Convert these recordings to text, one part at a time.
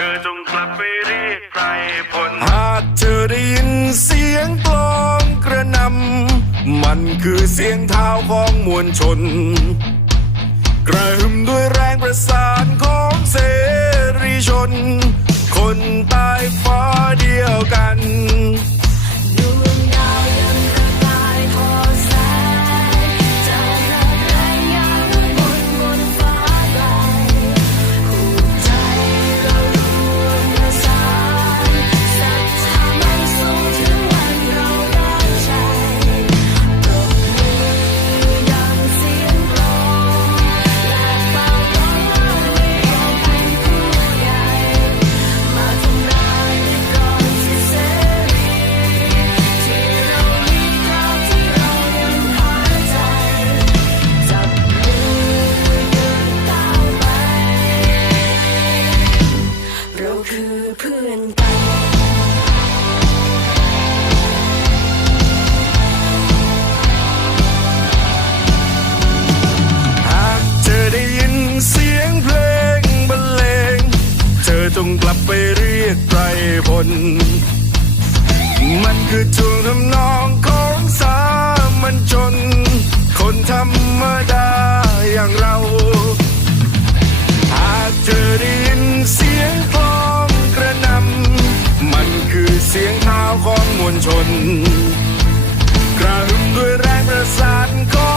ธอจงกลับไปเรียกใครพลหากเธอได้ยินเสียงกลองกระนำมันคือเสียงเท้าของมวลชน กระหึ่มด้วยแรงประสานของเสรีชน คนตายฟ้า หากเธอได้ยินเสียงเพลงบรรเลง เธอจงกลับไปเรียกไตรพลมันคือช่วงทำนองของสามัญชน คนธรรมดาอย่างเรา เสียงเท้าของมวลชน กระหึ่มด้วยแรงประสานของ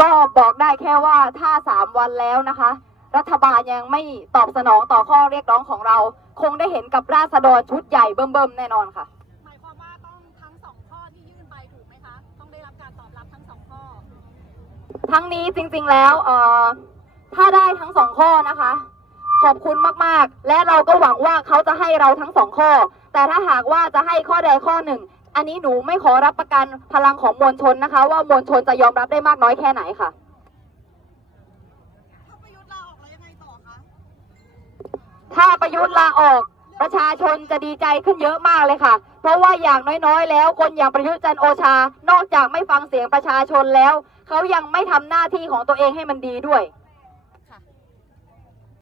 ก็บอกได้แค่ว่าถ้าสามวันแล้วนะคะ รัฐบาลยังไม่ตอบสนองต่อข้อเรียกร้องของเรา คงได้เห็นกับราษฎรชุดใหญ่เบิ่มๆแน่นอนค่ะ หมายความว่าต้องทั้งสองข้อที่ยื่นไปถูกไหมคะต้องได้รับการตอบรับทั้งสองข้อ ทั้งนี้จริงๆแล้วเอ่อถ้าได้ทั้งสองข้อนะคะ ขอบคุณมากๆ และเราก็หวังว่าเขาจะให้เราทั้งสองข้อ แต่ถ้าหากว่าจะให้ข้อใดข้อหนึ่ง อันนี้หนูไม่ขอรับประกันพลังของมวลชนนะคะ ว่ามวลชนจะยอมรับได้มากน้อยแค่ไหนค่ะถ้าประยุทธ์ลาออกแล้วยังไงต่อคะถ้าประยุทธ์ลาออกประชาชนจะดีใจขึ้นเยอะมากเลยค่ะ เพราะว่าอย่างน้อยๆ แล้วคนอย่างประยุทธ์จันทร์โอชา นอกจากไม่ฟังเสียงประชาชนแล้ว เขายังไม่ทำหน้าที่ของตัวเองให้มันดีด้วยแ